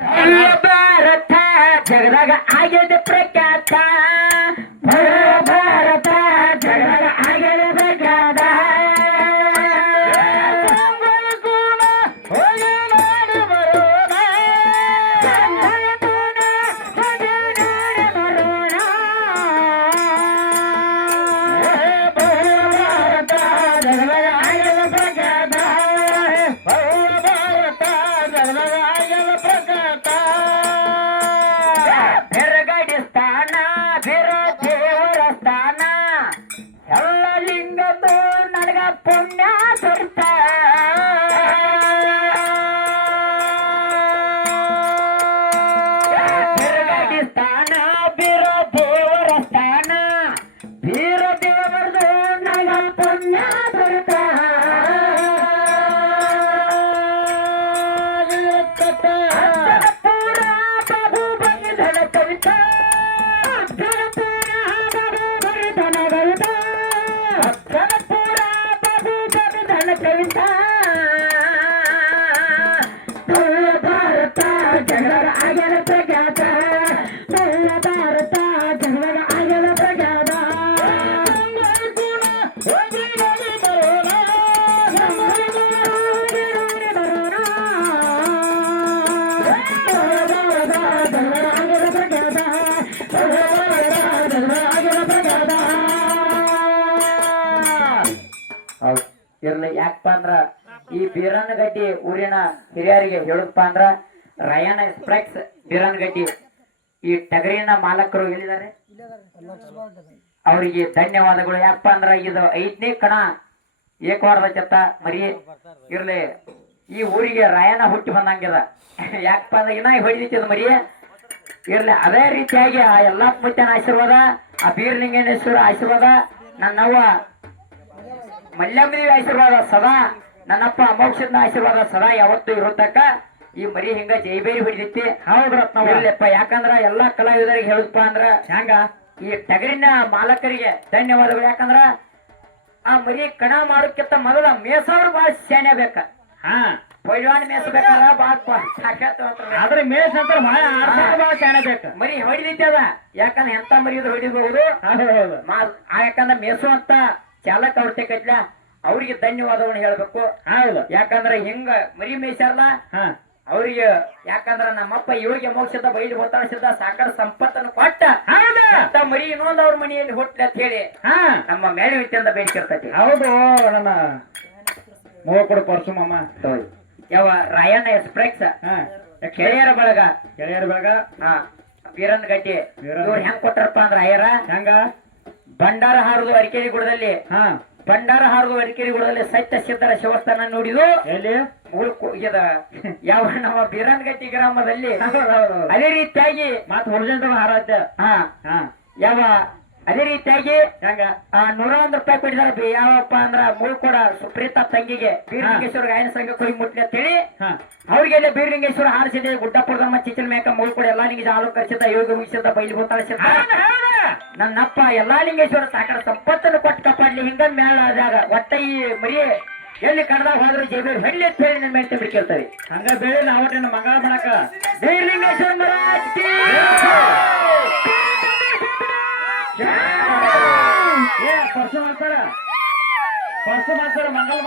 ಭಾರತ ಜಗದಾಗ ಆಗಿದೆ ಪ್ರಖ್ಯಾತ ಭಾರತ ಜಗದಾಗ ಆಗಿದೆ ಪ್ರಖ್ಯಾತ ಪುಣ್ಯ ಸರಿತ ಸ್ಥಾನ ಬೀರ ದೇವರ ಸ್ಥಾನ ಬೀರ ದೇವರದು ನನಗ ಪುಣ್ಯ ಸರಿತ ಪೂರ ಬಾಬು ಬಂಧನ ಕವಿತ ಕವಿತ ಭಾರತ ಜಗದ ಆಗಲ ಪ್ರಖ್ಯಾತ ಭಾರತ ಜಗದ ಆಗಲ ಪ್ರಖ್ಯಾತ ಇರ್ಲಿ ಯಾಕಪ್ಪ ಅಂದ್ರ ಈ ಬೀರನಗಡ್ಡಿ ಊರಿನ ಹಿರಿಯರಿಗೆ ಹೇಳುದಪ್ಪ ಅಂದ್ರ ರಯನ್ ಎಕ್ಸ್ಪ್ರೆಸ್ ಬೀರನಗಡ್ಡಿ ಈ ಟಗರಿನ ಮಾಲಕರು ಹೇಳಿದ್ದಾರೆ ಅವರಿಗೆ ಧನ್ಯವಾದಗಳು. ಯಾಕಪ್ಪ ಅಂದ್ರ ಇದು 5ನೇ ಕಣ ಏಕವಾರದ ಚತ್ತ ಮರಿ ಇರ್ಲಿ ಈ ಊರಿಗೆ ರಾಯನ ಹುಟ್ಟಿ ಬಂದಂಗಿದ. ಯಾಕಪ್ಪ ಅಂದ್ರ ಇನ್ನ ಹೊಡಿತಿದ್ ಮರಿ ಇರ್ಲಿ. ಅದೇ ರೀತಿಯಾಗಿ ಆ ಎಲ್ಲಾ ಮುತ್ತನ ಆಶೀರ್ವಾದ, ಆ ಬೀರಲಿಂಗೇಶ್ವರ ಆಶೀರ್ವಾದ, ನನ್ನವ್ವ ಮಲ್ಯಮ್ಮದೇವಿ ಆಶೀರ್ವಾದ ಸದಾ, ನನ್ನಪ್ಪ ಅಮೋಕ್ಷದ ಆಶೀರ್ವಾದ ಸದಾ ಯಾವತ್ತು ಇರುತ್ತಕ್ಕ ಈ ಮರಿ ಹಿಂಗ ಜೈಬೇರಿ ಹೊಡಿದೈತಿ. ಹೌದು ರತ್ನಪ್ಪ. ಯಾಕಂದ್ರ ಎಲ್ಲಾ ಕಲಾವಿದರಿಗೆ ಹೇಳುದಪ್ಪ ಅಂದ್ರ ಹ್ಯಾಂಗ ಈ ಟಗರಿನ ಮಾಲಕರಿಗೆ ಧನ್ಯವಾದಗಳು. ಯಾಕಂದ್ರ ಆ ಮರಿ ಕಣ ಮಾಡೋಕ್ಕಿಂತ ಮೊದಲ ಮೇಸವ್ರು ಬಾಳ ಶಾನೆ ಬೇಕ. ಪೈಲ್ವಾನ್ ಮೇಸಬೇಕಲ್ಲ ಆದ್ರೆ ಮೇಸ್ ಅಂತ ಬಾಳ ಶಾನೆ ಬೇಕ. ಮರಿ ಹೊಡಿದೈತಿ ಅದ. ಯಾಕಂದ್ರ ಎಂತ ಮರಿ ಹೊಡಿಬಹುದು. ಯಾಕಂದ್ರ ಮೇಸು ಅಂತ ಚಾಲಕ ಅವ್ರ ತೆಗದ್ಲ ಅವ್ರಿಗೆ ಧನ್ಯವಾದವನ್ನು ಹೇಳ್ಬೇಕು. ಹೌದು. ಯಾಕಂದ್ರ ಹಿಂಗ ಮರಿ ಮೇಯ್ಸಾರಲ್ಲ ಅವ್ರಿಗೆ. ಯಾಕಂದ್ರ ನಮ್ಮಪ್ಪ ಇವ್ರಿಗೆ ಮೋಕ್ಷದ ಬೈದು ಹೊತ್ತಾಡಿಸಿದ ಸಾಕರ ಸಂಪತ್ತನ್ನು ಕೊಟ್ಟ ಮರಿ ಇನ್ನೊಂದು ಅವ್ರ ಮನೆಯಲ್ಲಿ ಹುಟ್ಟ ಅಂತ ಹೇಳಿ ನಮ್ಮ ಮೇಲೆ ವಿತ್ಯಂತ ಬೇಡಿಕಿರ್ತೈತಿ. ಹೌದು. ನನ್ನ ಮೂವಕ್ಕೂಡ ಪರಶುಮಮ್ಮ ಯಾವ ರಾಯಣ್ಣ ಎಕ್ಸ್ಪ್ರೆಸ್ ಗೆಳೆಯರ ಬಳಗ ಬೀರನಗಡ್ಡಿ ಇವ್ರು ಹೆಂಗ್ ಕೊಟ್ಟಾರಪ್ಪ ಅಂದ್ರ ಅಯ್ಯರ ಹೆಂಗ ಭಂಡಾರ ಹಾರದು ಅರಿಕೆರಿ ಗುಡದಲ್ಲಿ ಭಂಡಾರ ಹಾರದು ಅರಿಕೆರಿ ಗುಡದಲ್ಲಿ ಸತ್ಯ ಸಿದ್ಧರ ಶಿವಸ್ಥಾನ ನೋಡಿದು ಎಲ್ಲಿ ಯಾವ ನಮ್ಮ ಬೀರನಗಟ್ಟಿ ಗ್ರಾಮದಲ್ಲಿ. ಅದೇ ರೀತಿಯಾಗಿ ಮಾತು ಹೊರಜಂತ ಹಾರಾಧ್ಯ ಯಾವ ಅದೇ ರೀತಿಯಾಗಿ ಹೆಂಗ 101 ರೂಪಾಯಿ ಕೊಟ್ಟಿದಾರ. ಯಾವಪ್ಪ ಅಂದ್ರ ಮುಳ್ಕೋಡ ಸುಪ್ರೀತಾ ತಂಗಿಗೆ ಬೀರಲಿಂಗೇಶ್ವರ ಗಾಯನ ಸಂಘಕ್ಕೆ ಹೋಗಿ ಮುಟ್ಲಿ ಅಂತ ಹೇಳಿ ಅವ್ರಿಗೆಲ್ಲ ಬೀರಲಿಂಗೇಶ್ವರ ಹಾರಿಸಿದೆ. ಗುಡ್ಡಪುರದಮ್ಮ ಚಿಚ್ಚಲ್ ಮೇಕ ಮುಳ್ಕೋಡ ಎಲ್ಲಾ ಲಿಂಗ ಹಾಲು ಕರ್ಸಿದ ಯೋಗ ಮುಗಿಸಿದ ಬೈಲಿ ಗೊತ್ತಾಳಿಸಿದ. ನನ್ನಪ್ಪ ಎಲ್ಲಾ ಲಿಂಗೇಶ್ವರ ಸಾಕರ ಸಂಪತ್ತನ್ನು ಕೊಟ್ಟು ಕಾಪಾಡ್ಲಿ. ಹಿಂಗ ಮ್ಯಾಲ ಆದಾಗ ಒಟ್ಟ ಈ ಮರಿ ಎಲ್ಲಿ ಕಡ್ದಾಗ ಹೋದ್ರೆ ಜೈಬೇರಿ ಹೊಳ್ಳಿ ಅಂತ ಹೇಳಿ ನನ್ನ ಮೆಂಟೆ ಬಿಡ್ಕಿರ್ತಾರೆ. ಹಂಗ ಬೇರೆ ನಾವು ಮಂಗಳ ಮಾಡಕ ಬೀರಲಿಂಗೇಶ್ವರ ಪರ್ಸು ಮಾಡ್ತಾರ ಮಂಗಲ